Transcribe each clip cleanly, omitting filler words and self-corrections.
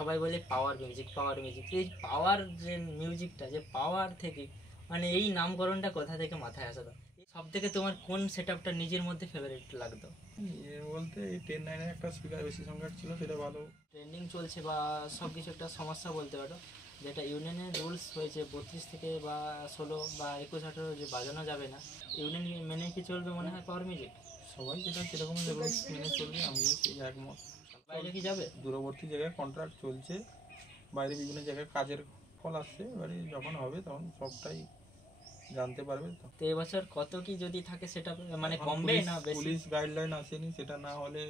সবাই বলে power music, power music. এই পাওয়ার যে মিউজিকটা, যে পাওয়ার থেকে মানে এই নামকরণটা কোথা থেকে মাথায় আসা? সব থেকে তোমার কোন সেটআপটা নিজের মধ্যে ফেভারিট লাগতো? বলতে এই 10-9 একটা স্পিকার বেশি সংখ্যক ছিল, সেটা ভালো ট্রেন্ডিং চলছে বা সব কিছু একটা সমস্যা বলতে পারো, যেটা ইউনিয়নের রুলস হয়েছে 32 থেকে বা 16 বা 21-18 যে বাজানো যাবে না, ইউনিয়ন মেনে কি চলবে মনে হয় পাওয়ার মিউজিক? সবাই যেটা যেরকম রুলস মেনে চলবে, আমিও সেই একমত। বাইরে কি যাবে? দূরবর্তী জায়গায় কন্ট্রাক্ট চলছে, বাইরে বিভিন্ন জায়গায় কাজের ফল আসছে, এবারে যখন হবে তখন সবটাই জানতে পারবে। তো এবছর কত কি যদি থাকে সেটা মানে কমবে না বেশি? পুলিশ গাইডলাইন আসেনি, সেটা না হলে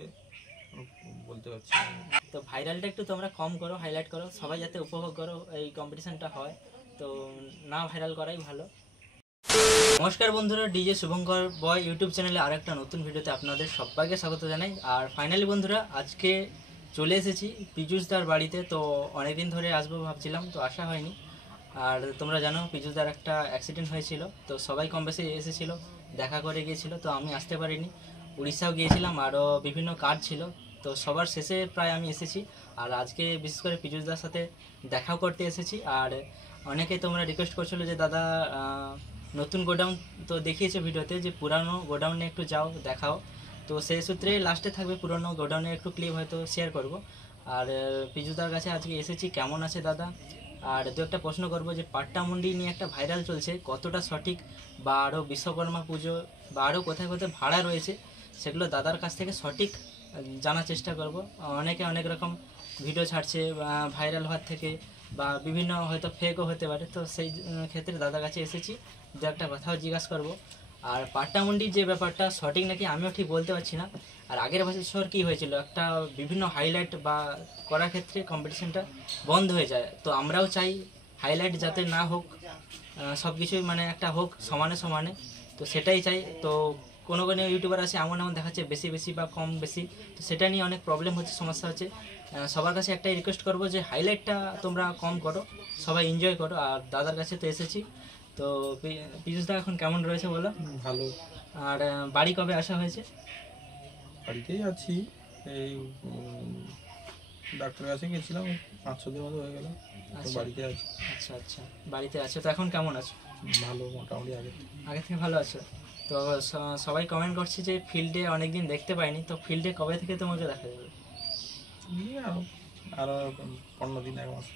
বলতে পারছি না। তো ভাইরালটা একটু তোমরা কম করো, হাইলাইট করো, সবাই যাতে উপভোগ করো এই কম্পিটিশনটা হয়, তো না ভাইরাল করাই ভালো। নমস্কার বন্ধুরা, ডিজে শুভঙ্কর বয় ইউটিউব চ্যানেলে আর একটা নতুন ভিডিওতে আপনাদের সবাইকে স্বাগত জানাই। আর ফাইনালি বন্ধুরা, আজকে চলে এসেছি পীযুষদার বাড়িতে। তো অনেকদিন ধরে আসবো ভাবছিলাম, তো আসা হয়নি। আর তোমরা জানো পীযুষদার একটা অ্যাক্সিডেন্ট হয়েছিল, তো সবাই কম বেশি এসেছিলো, দেখা করে গিয়েছিলো, তো আমি আসতে পারিনি। উড়িষ্যাও গিয়েছিলাম, আরও বিভিন্ন কাজ ছিল, তো সবার শেষে প্রায় আমি এসেছি। আর আজকে বিশেষ করে পীযুষদার সাথে দেখাও করতে এসেছি। আর অনেকে তোমরা রিকোয়েস্ট করছিলো যে দাদা নতুন গোডাউন তো দেখিয়েছে ভিডিওতে, যে পুরানো গোডাউনে একটু যাও দেখাও, তো সেই সূত্রে লাস্টে থাকবে পুরনো গোডাউনের একটু ক্লিপ হয়তো শেয়ার করব। আর পীযুষদার কাছে আজকে এসেছি, কেমন আছে দাদা, আর দু একটা প্রশ্ন করবো যে পাট্টামুন্ডি নিয়ে একটা ভাইরাল চলছে, কতটা সঠিক, বা আরও বিশ্বকর্মা পুজো বা আরও কোথায় কোথায় ভাড়া রয়েছে, সেগুলো দাদার কাছ থেকে সঠিক জানার চেষ্টা করব। অনেকে অনেক রকম ভিডিও ছাড়ছে ভাইরাল হওয়ার থেকে, বা বিভিন্ন হয়তো ফেকও হতে পারে, তো সেই ক্ষেত্রে দাদার কাছে এসেছি, দু একটা কথাও জিজ্ঞাসা করবো। আর পাট্টামুন্ডির যে ব্যাপারটা সঠিক নাকি আমিও ঠিক বলতে পারছি না। আর আগের বছর কী হয়েছিল, একটা বিভিন্ন হাইলাইট বা করার ক্ষেত্রে কম্পিটিশনটা বন্ধ হয়ে যায়, তো আমরাও চাই হাইলাইট যাতে না হোক, সব কিছুই মানে একটা হোক সমানে সমানে, তো সেটাই চাই। তো কোনো কোনো ইউটিউবার আছে এমন এমন দেখাচ্ছে বেশি বেশি বা কম বেশি, তো সেটা নিয়ে অনেক প্রবলেম হচ্ছে, সমস্যা হচ্ছে। সবার কাছে একটাই রিকোয়েস্ট করবো যে হাইলাইটটা তোমরা কম করো, সবাই এনজয় করো। আর দাদার কাছে তো এসেছি, তো পীযুষদা এখন কেমন রয়েছে বলো? ভালো। আর বাড়ি কবে আসা হয়েছে? বাড়িতেই আছি, এই ডাক্তারের কাছে গেছিলাম, 5-6 দিন মতো হয়ে গেল, তো বাড়িতে আছি। আচ্ছা আচ্ছা, বাড়িতে আছো, তো এখন কেমন আছো? ভালো, মোটামুটি আগে থেকে ভালো আছো। তো সবাই কমেন্ট করছে যে ফিল্ডে অনেকদিন দেখতে পাইনি, তো ফিল্ডে কবে থেকে তোমাকে দেখা যাবে? আরও 15 দিন 1 মাস।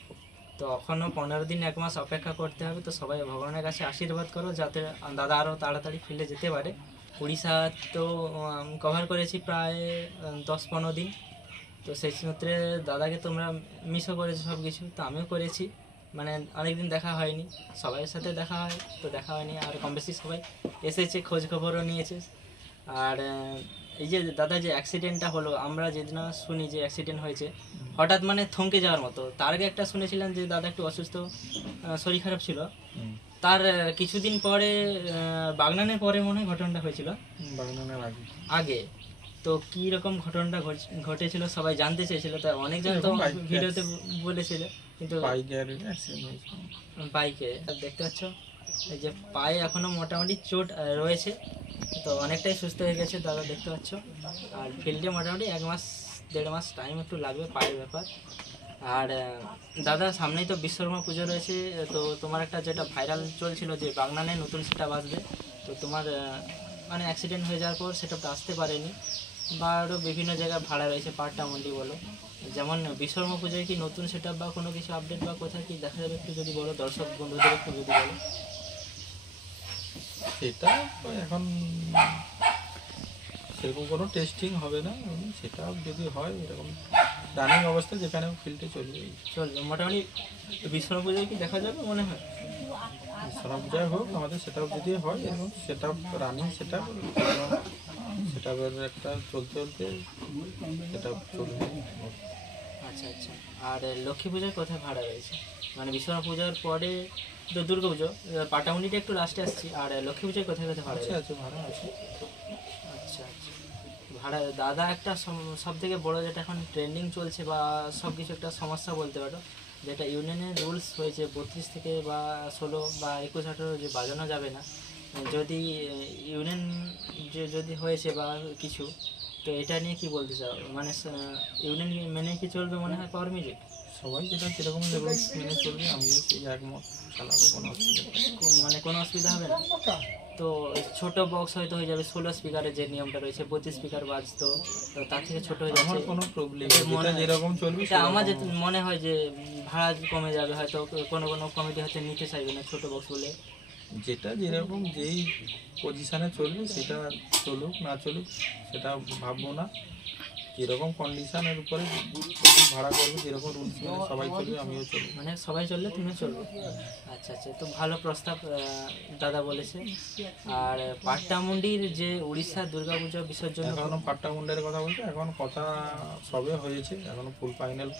তো এখনও 15 দিন 1 মাস অপেক্ষা করতে হবে, তো সবাই ভগবানের কাছে আশীর্বাদ করো যাতে দাদা আরও তাড়াতাড়ি ফিল্ডে যেতে পারে। উড়িষ্যা তো কভার করেছি প্রায় 10-15 দিন, তো সেই সূত্রে দাদাকে তোমরা মিসও করেছো সব কিছু, তো আমিও করেছি, মানে অনেকদিন দেখা হয়নি, সবাইয়ের সাথে দেখা হয় তো দেখা হয়নি। আর কম বেশি সবাই এসেছে, খোঁজ খবরও নিয়েছে। আর এই যে দাদা যে অ্যাক্সিডেন্টটা হলো, আমরা যেদিন শুনি যে অ্যাক্সিডেন্ট হয়েছে হঠাৎ মানে থমকে যাওয়ার মতো, তার আগে একটা শুনেছিলাম যে দাদা একটু অসুস্থ, শরীর খারাপ ছিল, তার কিছুদিন পরে বাগনানের পরে মনে হয় ঘটনাটা হয়েছিল, বাগনানের আগে আগে। তো কী রকম ঘটনাটা ঘটেছিল সবাই জানতে চেয়েছিল, তাই অনেকজন তো ভিডিওতে বলেছিল, কিন্তু বাইকে দেখতে পাচ্ছ এই যে পায়ে এখনও মোটামুটি চোট রয়েছে, তো অনেকটাই সুস্থ হয়ে গেছে দাদা দেখতে পাচ্ছ। আর ফিল্ডে মোটামুটি 1-1.5 মাস টাইম একটু লাগবে পায়ের ব্যাপার। আর দাদা সামনেই তো বিশ্বকর্মা পুজো রয়েছে, তো তোমার একটা যেটা ভাইরাল চলছিল যে বাগনানে নতুন সেটআপ আসবে, তো তোমার মানে অ্যাক্সিডেন্ট হয়ে যাওয়ার পর সেটআপটা আসতে পারেনি, বা আরও বিভিন্ন জায়গায় ভাড়া রয়েছে পাট্টামুন্ডি বলো, যেমন বিশ্বকর্মা পুজোয় কি নতুন সেটআপ বা কোনো কিছু আপডেট বা কোথায় কি দেখা যাবে একটু যদি বলো, দর্শক বন্ধুদের একটু যদি বলো। সেটা এখন সেরকম কোনো টেস্টিং হবে না, সেটা যদি হয় এরকম রানিং অবস্থা যেখানে ফিল্ডে চলবে মোটামুটি বিশ্বকর্মা পুজোয় কি দেখা যাবে মনে হয়? বিশ্বকর্মা পূজায় হোক, আমাদের সেটা যদি হয় এবং সেটা রানিং সেটা একটা চলতে সেটা চলবে। আচ্ছা আচ্ছা। আর লক্ষ্মী পূজার কোথায় ভাড়া রয়েছে, মানে বিশ্বকর্মা পূজার পরে তো দুর্গা পুজো, পাটামুন্ডিটা একটু লাস্টে আসছি, আর লক্ষ্মী পূজায় কোথায় কোথায় ভাড়া আছে? ভাড়া আছে। আচ্ছা আচ্ছা, ভাড়া দাদা একটা সব থেকে বড়ো যেটা এখন ট্রেন্ডিং চলছে বা সব কিছু একটা সমস্যা বলতে পারো, যেটা ইউনিয়নের রুলস হয়েছে 32 থেকে বা 16 বা 21-18 যে বাজানো যাবে না, যদি ইউনিয়ন যদি হয়েছে বা কিছু, তো এটা নিয়ে কি বলতে চাও, মানে ইউনিয়ন মেনে কি চলবে মনে হয় পাওয়ার মিউজিক? সবাই যেটা যেরকম রুলস মেনে চলবে আমিও সেই একমত, চালাবো, কোনো অসুবিধা নেই। মানে কোনো অসুবিধা হবে না। তো ছোট বক্স হয়তো হয়ে যাবে 16 স্পিকারের যে নিয়মটা রয়েছে, 25 স্পিকার বাজতো, তো তার থেকে ছোট হয়ে আমার যাচ্ছে। কোনো প্রবলেম এটা নেই, মনে যেটা হয়- যেরকম চলবে এটা আমার যে সেরকম। মনে হয় যে ভাড়া কমে যাবে, হয়তো কোনো কোনো কমিটি হয়তো নিতে চাইবে না ছোট বক্স বলে। যেটা যেরকম যেই পজিশনে চলবে সেটা চলুক, না চলুক সেটা ভাববো না। যেরকম কন্ডিশনের উপরে ভাড়া করবে, যেরকম রুলস মেনে সবাই চলবে আমিও চলবো। মানে সবাই চললে তুমিও চলবে। আচ্ছা আচ্ছা, তো ভালো প্রস্তাব দাদা বলেছে। আর পাট্টামুন্ডির যে উড়িষ্যা দুর্গাপূজা বিসর্জন এখনো পাট্টা মুন্ডের কথা বলছে, এখন কথা সবে হয়েছে, এখনো ফুল ফাইনাল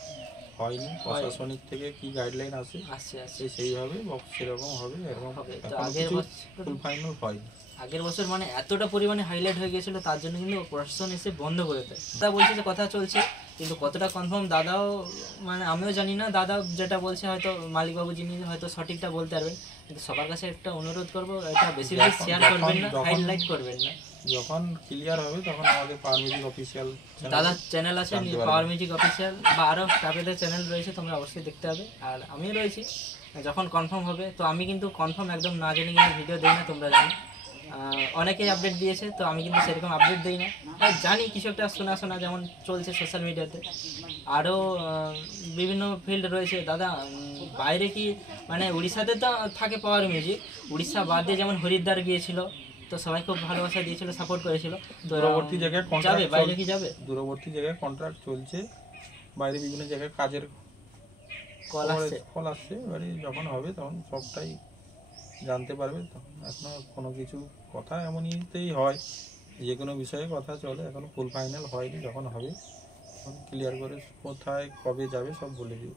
হয়নি। প্রশাসনিক থেকে কি গাইডলাইন আসে আসছে আসছে সেইভাবে বক্স সেরকম হবে, এরকম হবে। তো এখনো আগের কিছু বছর ফুল ফাইনাল হয়নি। আগের বছর মানে এতটা পরিমাণে হাইলাইট হয়ে গিয়েছিল, তার জন্য কিন্তু প্রশাসন এসে বন্ধ করে দেয়। দাদা বলছে যে কথা চলছে, কিন্তু কতটা কনফার্ম দাদাও মানে আমিও জানি না। দাদা যেটা বলছে হয়তো মালিকবাবু যিনি হয়তো সঠিকটা বলতে পারবেন, কিন্তু সবার কাছে একটা অনুরোধ করবো, এটা বেশি বেশি শেয়ার করবেন না, হাইলাইট করবেন না। যখন ক্লিয়ার হবে তখন আমাদের পাওয়ার মিউজিক অফিসিয়াল দাদার চ্যানেল আছে জানতে পারবেন। পাওয়ার মিউজিক অফিসিয়াল, বা আরও স্টাফেদের চ্যানেল রয়েছে, তোমরা অবশ্যই দেখতে হবে। আর আমিও রয়েছি, যখন কনফার্ম হবে। তো আমি কিন্তু কনফার্ম একদম না জেনে কিন্তু ভিডিও দিই না, তোমরা জানো। অনেকেই আপডেট দিয়েছে, তো আমি কিন্তু সেরকম আপডেট দিই না। আর জানি কিছু একটা শোনা শোনা যেমন চলছে সোশ্যাল মিডিয়াতে। আরও বিভিন্ন ফিল্ড রয়েছে দাদা। বাইরে কি মানে উড়িষ্যাতে তো থাকে পাওয়ার মিউজিক, উড়িষ্যা বাদ দিয়ে যেমন হরিদ্বার গিয়েছিল, তো সবাই খুব ভালোবাসা দিয়েছিল, সাপোর্ট করেছিল। তো দূরবর্তী জায়গায় যাবে কন্ট্রাক্ট বাইরে কি যাবে? দূরবর্তী জায়গায় কন্ট্রাক্ট চলছে, বাইরে বিভিন্ন জায়গায় কাজের কল আসছে। ফল আসছে। এবারে যখন হবে তখন সবটাই জানতে পারবে। তো এখনো কোনো কিছু কথা এমনিতেই হয়, যে কোনো বিষয়ে কথা চলে, এখনো ফুল ফাইনাল হয়নি। যখন হবে তখন ক্লিয়ার করে কোথায় কবে যাবে সব বলে দিও।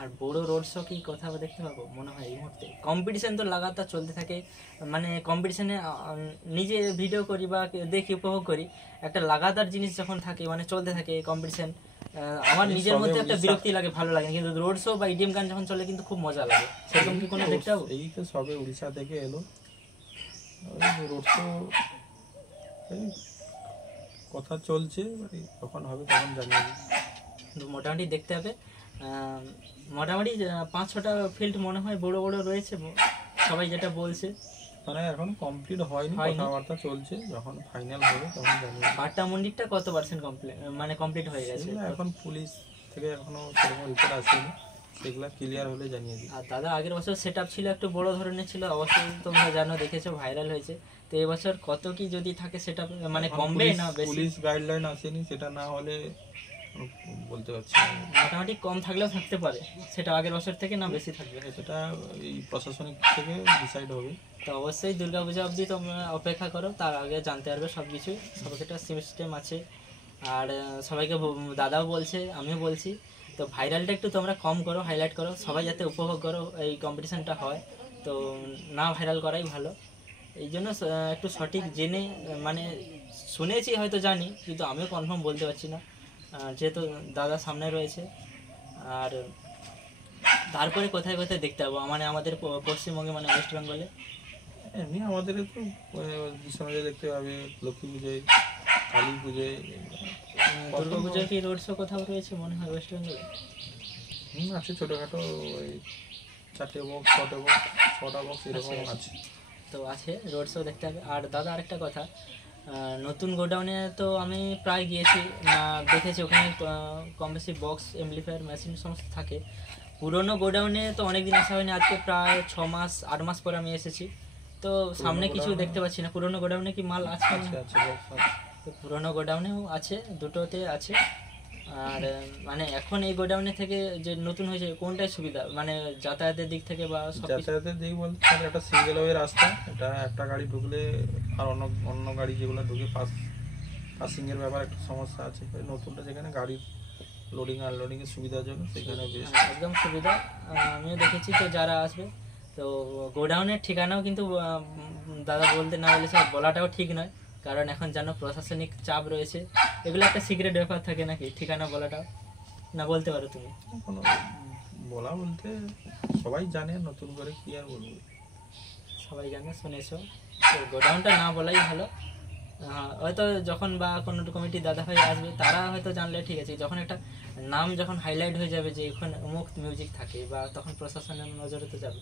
আর বড় রোড শো কি কথা দেখতে পাবো মনে হয় এই মুহূর্তে? কম্পিটিশন তো লাগাতার চলতে থাকে, মানে কম্পিটিশনে নিজে ভিডিও করি বা দেখি, উপভোগ করি। একটা লাগাতার জিনিস যখন থাকে মানে চলতে থাকে কম্পিটিশন, আমার নিজের মধ্যে একটা বিরক্তি লাগে, ভালো লাগে না। কিন্তু রোড শো বা ইডিএম গান যখন চলে কিন্তু খুব মজা লাগে। সেরকম কি কোনো দেখতে পাবো? এই তো সবে উড়িষ্যা থেকে এলো, রোড শো কথা চলছে, এবারে যখন হবে তখন জানিয়ে দিই। তো মোটামুটি দেখতে হবে। মোটামুটি 5-6টা ফিল্ড মনে হয় বড় বড় রয়েছে, সবাই যেটা বলছে। মানে এখন কমপ্লিট হয়নি, হয়নি। কথাবার্তা চলছে, যখন ফাইনাল হবে তখন জানিয়ে দিই। পাট্টা মন্দিরটা কত পার্সেন্ট কমপ্লিট হয়ে গেছে? সেগুলো এখন পুলিশ থেকে এখনো সেরকম রিপোর্ট আসেনি, সেগুলো ক্লিয়ার হলে জানিয়ে দিই। আর দাদা আগের বছর সেট আপ ছিল একটু বড় ধরনের ছিল, অবশ্যই তোমরা জানো, দেখেছো, ভাইরাল হয়েছে। তো এবছর কত কি যদি থাকে সেটা মানে এখন কমবে না বেশি? পুলিশ গাইডলাইন আসেনি, সেটা না হলে বলতে পারছি না। মোটামুটি কম থাকলেও থাকতে পারে, সেটা আগের বছর থেকে না বেশি থাকবে। সেটা এই প্রশাসনিক থেকে ডিসাইড হবে। তো অবশ্যই দুর্গাপূজা অবধি তোমরা অপেক্ষা করো, তার আগে জানতে পারবে সব কিছুই। সব একটা সিস্টেম আছে। আর সবাইকে দাদাও বলছে, আমিও বলছি, তো ভাইরালটা একটু তোমরা কম করো, হাইলাইট করো, সবাই যাতে উপভোগ করো এই কম্পিটিশানটা হয়। তো না ভাইরাল করাই ভালো। এই জন্য একটু সঠিক জেনে মানে শুনেছি, হয়তো জানি, কিন্তু আমিও কনফার্ম বলতে পারছি না, যেহেতু দাদা সামনে রয়েছে। আর তারপরে কোথায় কোথায় দেখতে পাবো মানে আমাদের পশ্চিমবঙ্গে মানে ওয়েস্ট বেঙ্গলে? এমনি আমাদের তো বিশ্বনাথে দেখতে পাবে, লক্ষ্মী পুজোয়, কালী পুজোয়, দুর্গা পুজোয় কি রোড শো কোথাও রয়েছে মনে হয় ওয়েস্ট বেঙ্গলে? আছে ছোটোখাটো, ওই 4টে বক্স, 6টা বক্স এরকম আছে। তো আছে, রোড শো দেখতে হবে। আর দাদা আরেকটা কথা, নতুন গোডাউনে তো আমি প্রায় গিয়েছি, দেখেছি ওখানে কম বেশি বক্স, এমপ্লিফায়ার, মেশিন সমস্ত থাকে। পুরোনো গোডাউনে তো অনেকদিন আসা হয়নি, আজকে প্রায় 6 মাস 8 মাস পরে আমি এসেছি। তো সামনে কিছু দেখতে পাচ্ছি না। পুরোনো গোডাউনে কি মাল আছে? আছে বক্স আছে। তো পুরোনো গোডাউনেও আছে, দুটোতে আছে। আর মানে এখন এই গোডাউনে থেকে যে নতুন হয়েছে কোনটাই সুবিধা মানে যাতায়াতের দিক থেকে বা সব কিছু? যাতায়াতের দিক বলতে গেলে একটা সিঙ্গেল ওয়ে রাস্তা, এটা একটা গাড়ি ঢুকলে আর অন্য গাড়ি যেগুলো ঢুকে পাসিংয়ের ব্যাপার একটা সমস্যা আছে। নতুনটা যেখানে গাড়ি লোডিং আনলোডিংয়ের সুবিধার জন্য সেখানে বেশ একদম সুবিধা। আমিও দেখেছি তো যারা আসবে। তো গোডাউনের ঠিকানাও কিন্তু দাদা বলতে না বলে সব বলাটাও ঠিক নয়, কারণ এখন জানো প্রশাসনিক চাপ রয়েছে, এগুলো একটা সিক্রেট ব্যাপার থাকে নাকি, ঠিকানা বলাটাও না বলতে পারো তুমি? কোনো বলা বলতে সবাই জানে, নতুন করে কি আর বলবো। সবাই জানে, শুনেছো। তো গোডাউনটা না বলাই ভালো। হয়তো যখন বা কোনো কমিটি দাদা ভাই আসবে তারা হয়তো জানলে ঠিক আছে, যখন একটা নাম যখন হাইলাইট হয়ে যাবে যে এখানে অমুক মিউজিক থাকে, বা তখন প্রশাসনের নজরে তো যাবে।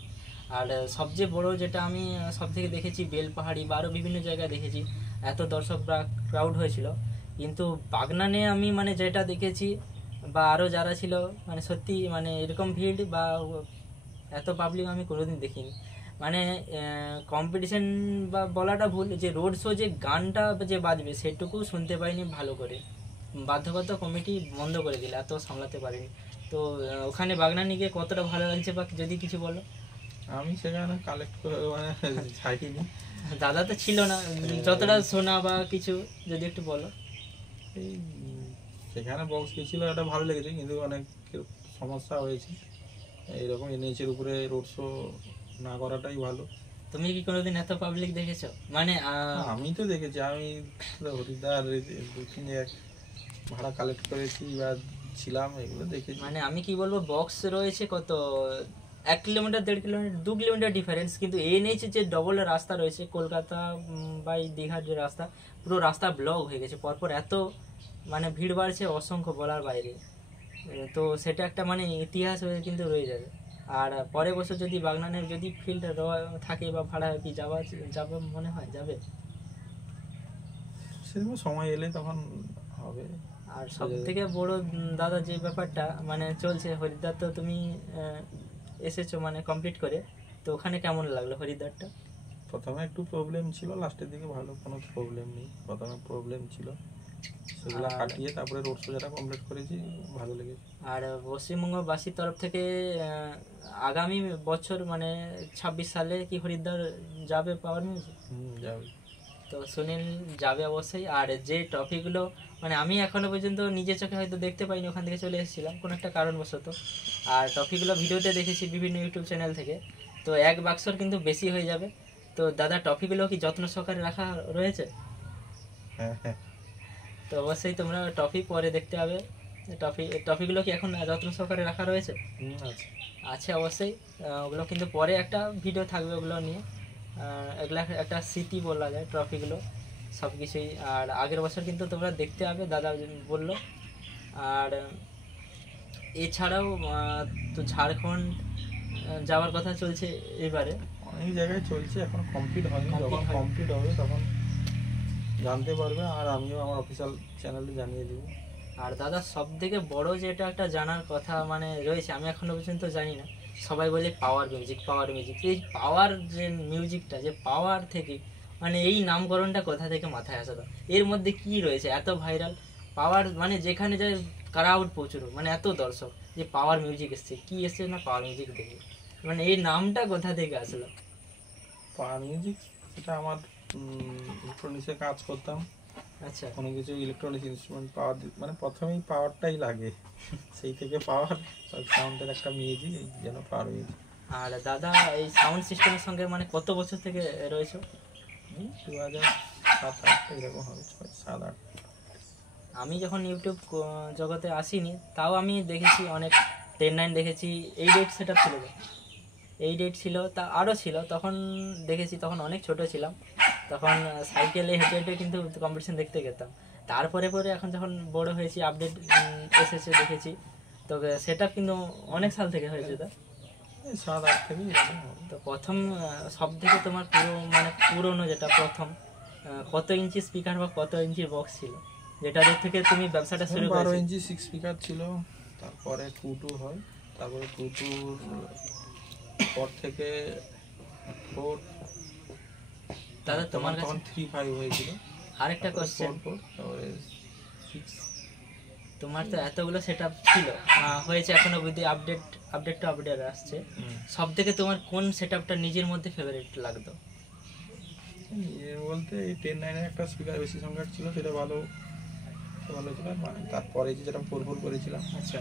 আর সবচেয়ে বড় যেটা আমি সব থেকে দেখেছি বেলপাহাড়ি বা আরও বিভিন্ন জায়গায় দেখেছি এত দর্শক বা ক্রাউড হয়েছিল, কিন্তু বাগনানে আমি মানে যেটা দেখেছি বা আরও যারা ছিল মানে সত্যি মানে এরকম ভিড় বা এত পাবলিক আমি কোনোদিন দেখিনি। মানে কম্পিটিশন বা বলাটা ভুল, যে রোড শো যে গানটা যে বাজবে সেটুকু শুনতে পাইনি ভালো করে, বাধ্যগত কমিটি বন্ধ করে দিল, এত সামলাতে পারিনি। তো ওখানে বাগনানি গিয়ে কতটা ভালো লাগছে বা যদি কিছু বলো। আমি সেখানে কালেক্ট করে মানে যাইনি। দাদা তো ছিল না, যতটা শোনা বা কিছু যদি একটু বলো। এই সেখানে বক্স গেছিলো, এটা ভালো লেগেছে, কিন্তু অনেক সমস্যা হয়েছে। এইরকম এনএইচের উপরে রোড শো না করাটাই ভালো। তুমি কি কোনোদিন এত পাবলিক দেখেছো? মানে আমি তো দেখেছি, আমি হরিদ্বার 2-3 জায়গায় ভাড়া কালেক্ট করেছি বা ছিলাম, এগুলো দেখেছি। মানে আমি কি বলবো, বক্স রয়েছে কত 1 কিলোমিটার 1.5 কিলোমিটার 2 কিলোমিটার ডিফারেন্স, কিন্তু এনএইচ যে ডবল রাস্তা রয়েছে কলকাতা বা এই দীঘার যে রাস্তা, পুরো রাস্তা ব্লক হয়ে গেছে পরপর, এত মানে ভিড় বাড়ছে অসংখ্য বলার বাইরে। তো সেটা একটা মানে ইতিহাস হয়ে কিন্তু রয়ে যাবে। আর পরের বছর যদি বাগনানের যদি ফিল্ড থাকে বা ভাড়া কি যাবে মনে হয় যাবে। সেরকম সময় এলে তখন হবে। আর সব থেকে বড় দাদা যে ব্যাপারটা মানে চলছে হরিদ্বার, তো তুমি এসেছো মানে কমপ্লিট করে, তো ওখানে কেমন লাগলো হরিদ্বারটা? প্রথমে একটু প্রবলেম ছিল, লাস্টের দিকে ভালো, কোনো প্রবলেম নেই। প্রথমে প্রবলেম ছিল, সেগুলো কাটিয়ে তারপরে রোড শো যেটা কমপ্লিট করেছি ভালো লেগেছে। আর পশ্চিমবঙ্গবাসীর তরফ থেকে আগামী বছর মানে 26 সালে কি হরিদ্বার যাবে পাওয়ার মিউজিক? যাবে। তো সুনীল যাবে অবশ্যই। আর যে ট্রফিগুলো মানে আমি এখনো পর্যন্ত নিজের চোখে হয়তো দেখতে পাইনি, ওখান থেকে চলে এসেছিলাম কোনো একটা কারণবশত, আর ট্রফিগুলো ভিডিওতে দেখেছি বিভিন্ন ইউটিউব চ্যানেল থেকে, তো এক বাক্সর কিন্তু বেশি হয়ে যাবে। তো দাদা ট্রফিগুলো কি যত্ন সহকারে রাখা রয়েছে? হ্যাঁ হ্যাঁ। তো অবশ্যই তোমরা ট্রফি পরে দেখতে হবে। ট্রফিগুলো কি এখন যত্ন সহকারে রাখা রয়েছে? আচ্ছা। আছে অবশ্যই। ওগুলো কিন্তু পরে একটা ভিডিও থাকবে ওগুলো নিয়ে। এগুলা একটা স্মৃতি বলা যায় ট্রফিগুলো সব কিছুই। আর আগের বছর কিন্তু তোমরা দেখতে হবে দাদা বললো। আর এছাড়াও তো ঝাড়খণ্ড যাওয়ার কথা চলছে এবারে, অনেক জায়গায় চলছে, এখন কমপ্লিট হয়নি। যখন হয়নি। কমপ্লিট হবে তখন জানতে পারবে, আর আমিও আমার অফিসিয়াল চ্যানেলে জানিয়ে দেবো। আর দাদা সব থেকে বড় যেটা একটা জানার কথা মানে রয়েছে, আমি এখনো পর্যন্ত জানি না, সবাই বলে পাওয়ার মিউজিক পাওয়ার মিউজিক, এই পাওয়ার যে মিউজিকটা যে পাওয়ার থেকে মানে এই নামকরণটা কোথা থেকে মাথায় আসলো? এর মধ্যে কি রয়েছে এত ভাইরাল? পাওয়ার মানে যেখানে যায় ক্রাউড প্রচুর, মানে এত দর্শক, যে পাওয়ার মিউজিক এসছে, কি এসছে না পাওয়ার মিউজিক দেখে, মানে এই নামটা কোথা থেকে আসলো? পাওয়ার মিউজিক, এটা আমার ইলেকট্রনিক্সে কাজ করতাম। আচ্ছা, কোনো কিছু ইলেকট্রনিক্স ইনস্ট্রুমেন্ট পাওয়ার মানে প্রথমেই পাওয়ারটাই লাগে, সেই থেকে পাওয়ার সাউন্ডের একটা মিউজিক, এই যেন পাওয়ার মিউজিক। আর দাদা এই সাউন্ড সিস্টেমের সঙ্গে মানে কত বছর থেকে রয়েছে? 2007-8 এরকম হবে, 6-7-8। আমি যখন ইউটিউব জগতে আসিনি তাও আমি দেখেছি অনেক 10-9 দেখেছি, 8 সেট আপ ছিল, 8 ছিল, তা আরও ছিল তখন দেখেছি, তখন অনেক ছোট ছিলাম, তখন সাইকেলে হেঁটে হেঁটে কিন্তু কম্পিটিশন দেখতে যেতাম। তারপরে পরে এখন যখন বড় হয়েছি আপডেট এসেছে দেখেছি, তবে সেট আপ কিন্তু অনেক সাল থেকে হয়েছে। তা 7-8 থেকে এরকম হবে। তো প্রথম সব থেকে তোমার পুরো মানে পুরোনো যেটা প্রথম কত ইঞ্চি স্পিকার বা কত ইঞ্চির বক্স ছিল যেটাদের থেকে তুমি ব্যবসাটা শুরু 12 করেছো? ইঞ্চি 6 স্পিকার ছিল, তারপরে 2-2 হয়, তারপরে 2-2 পর থেকে 4, দাদা তোমার কাছে তখন 3-5 হয়েছিল। আরেকটা কোশ্চেন, 4-4, তারপরে 6। তোমার তো এতগুলো সেট আপ ছিল হয়েছে এখনো অবধি, আপডেট টু আপডেট আসছে, সব থেকে তোমার কোন সেট আপটা নিজের মধ্যে ফেভারিট লাগতো? বলতে এই 10-9 একটা স্পিকার বেশি সংখ্যক ছিল, সেটা ভালো ছিল। তারপরে যেটা 4-4 করেছিলাম, আচ্ছা,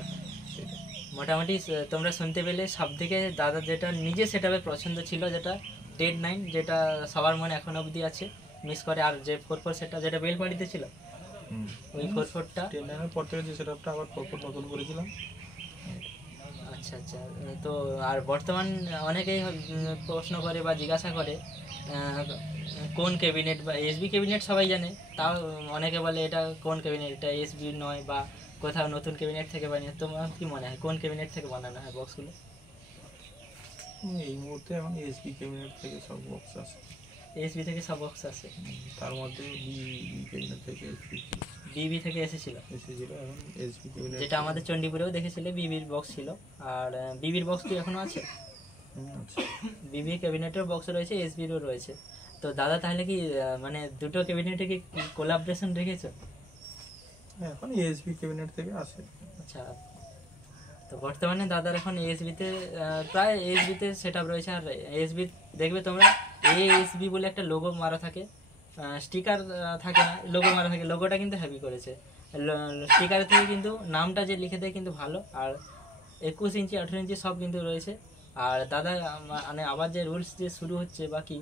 সেটা মোটামুটি তোমরা শুনতে পেলে সব থেকে দাদা যেটা নিজের সেট আপের পছন্দ ছিল যেটা 10-9, যেটা সবার মনে এখনো অবধি আছে, মিস করে। আর যে 4-4 সেটটা যেটা বেলপাড়িতে ছিল, ওই 4-4টা। 10-9 পর থেকে যে সেটআপটা আবার 4-4 নতুন করেছিলাম। আচ্ছা আচ্ছা। তো আর বর্তমান অনেকেই প্রশ্ন করে বা জিজ্ঞাসা করে কোন ক্যাবিনেট বা এসবি ক্যাবিনেট সবাই জানে, তাও অনেকে বলে এটা কোন ক্যাবিনেট, এটা এসবি নয় বা কোথাও নতুন ক্যাবিনেট থেকে বানিয়ে। তোমার কি মনে হয় কোন ক্যাবিনেট থেকে বানানো হয় বক্সগুলো? এই মুহূর্তে এখন এসপি ক্যাবিনেট থেকে সব বক্স আছে। এসবি থেকে সব বক্স আছে, তার মধ্যে বি ক্যাবিনেট থেকে এসপি বিবি থেকে এসেছিল, এসেছিল, এখন এসপি ক্যাবিনেট যেটা আমাদের চণ্ডীপুরেও দেখেছিলে বিবির বক্স ছিল। আর বিবির বক্স কি এখনো আছে? আছে। বিবি ক্যাবিনেটের বক্স রয়েছে, এসবিরও রয়েছে। তো দাদা তাহলে কি মানে দুটো ক্যাবিনেটে কি কোলাবরেশন রেখেছো? এখন এসপি ক্যাবিনেট থেকে আসে। আচ্ছা, তো বর্তমানে দাদার এখন এএসবিতে প্রায় এএসবিতে সেট আপ রয়েছে। আর এএসবি দেখবে তোমরা এএসবি বলে একটা লোগো মারা থাকে, স্টিকার থাকে না, লোগো মারা থাকে, লোগোটা কিন্তু হেভি করেছে। স্টিকার থেকে কিন্তু নামটা যে লিখে দেয় কিন্তু ভালো। আর 21 ইঞ্চি 18 ইঞ্চি সব কিন্তু রয়েছে। আর দাদা মানে আবার যে রুলস যে শুরু হচ্ছে বাকি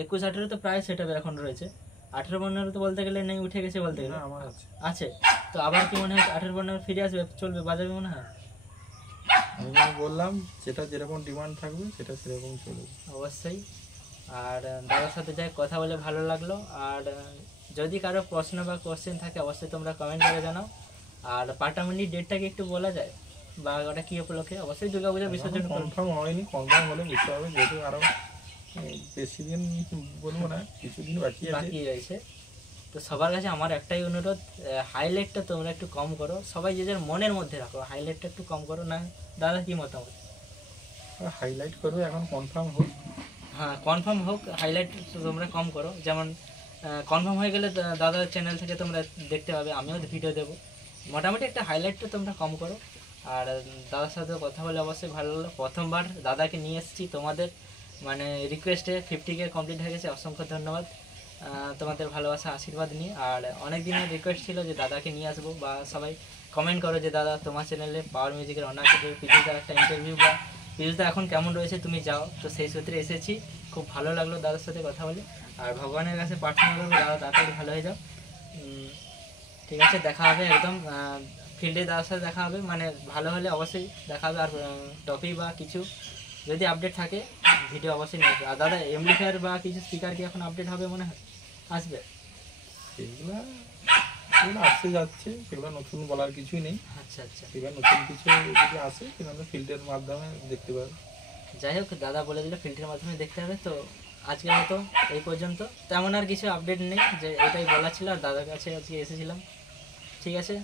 21-18 তো প্রায় সেট আপ এখন রয়েছে। 18-15 তো বলতে গেলে নেই, উঠে গেছে বলতে গেলে। না, আমার আছে। আছে, তো আবার কি মনে হয় 18-15 ফিরে আসবে, চলবে, বাজাবে মনে হয়? আমি যেমন বললাম, যেটা যেরকম ডিমান্ড থাকবে সেটা সেরকম চলবে। অবশ্যই। আর দাদার সাথে যাই কথা বলে ভালো লাগলো। আর যদি কারো প্রশ্ন বা কোশ্চেন থাকে অবশ্যই তোমরা কমেন্ট করে জানাও। আর পাটামুন্ডির ডেটটা কি একটু বলা যায়, বা ওটা কি উপলক্ষে? অবশ্যই দুর্গাপূজা বিসর্জন করবে। কনফার্ম হয়নি, কনফার্ম হলে বুঝতে হবে, যেহেতু আরো বেশি দিন বলবো না, কিছুদিন বাকি আছে। বাকি রয়েছে। তো সবার কাছে আমার একটাই অনুরোধ, হাইলাইটটা তোমরা একটু কম করো, সবাই যে যার মনের মধ্যে রাখো, হাইলাইটটা একটু কম করো না। দাদা কি মতামত? হাইলাইট করবে, এখন কনফার্ম হোক। হ্যাঁ, কনফার্ম হোক, হাইলাইট তোমরা কম করো। যেমন কনফার্ম হয়ে গেলে দাদার চ্যানেল থেকে তোমরা দেখতে পাবে, আমিও ভিডিও দেবো। মোটামুটি একটা হাইলাইটটা তোমরা কম করো। আর দাদার সাথে কথা বলে অবশ্যই ভালো লাগলো। প্রথমবার দাদাকে নিয়ে এসেছি তোমাদের মানে রিকোয়েস্টে, 50K কমপ্লিট হয়ে গেছে, অসংখ্য ধন্যবাদ তোমাদের ভালোবাসা আশীর্বাদ নিয়ে। আর অনেক দিনের রিকোয়েস্ট ছিল যে দাদাকে নিয়ে আসবো, বা সবাই কমেন্ট করো যে দাদা তোমার চ্যানেলে পাওয়ার মিউজিকের অনার থেকে পিজুদার একটা ইন্টারভিউ, বা পিজুদা এখন কেমন রয়েছে তুমি যাও। তো সেই সূত্রে এসেছি, খুব ভালো লাগলো দাদার সাথে কথা বলে। আর ভগবানের কাছে প্রার্থনা করবো দাদা তাড়াতাড়ি ভালো হয়ে যাও। ঠিক আছে, দেখা হবে একদম ফিল্ডে দাদার সাথে দেখা হবে, মানে ভালো হলে অবশ্যই দেখা হবে। আর টপিক বা কিছু যদি আপডেট থাকে ভিডিও অবশ্যই নিয়ে আসবে। আর দাদা এমপ্লিফায়ার বা কিছু স্পিকার কি এখন আপডেট হবে মনে হয়? আসবে? সেগুলো সেগুলো আসতে যাচ্ছে, সেগুলো নতুন বলার কিছুই নেই। আচ্ছা আচ্ছা, এবার নতুন কিছু যদি আসে সেগুলো ফিল্ডের মাধ্যমে দেখতে পাবে। যাই হোক, দাদা বলে দিলে ফিল্ডের মাধ্যমে দেখতে হবে। তো আজকের মতো এই পর্যন্ত, তেমন আর কিছু আপডেট নেই, যে এটাই বলা ছিল। আর দাদার কাছে আজকে এসেছিলাম। ঠিক আছে।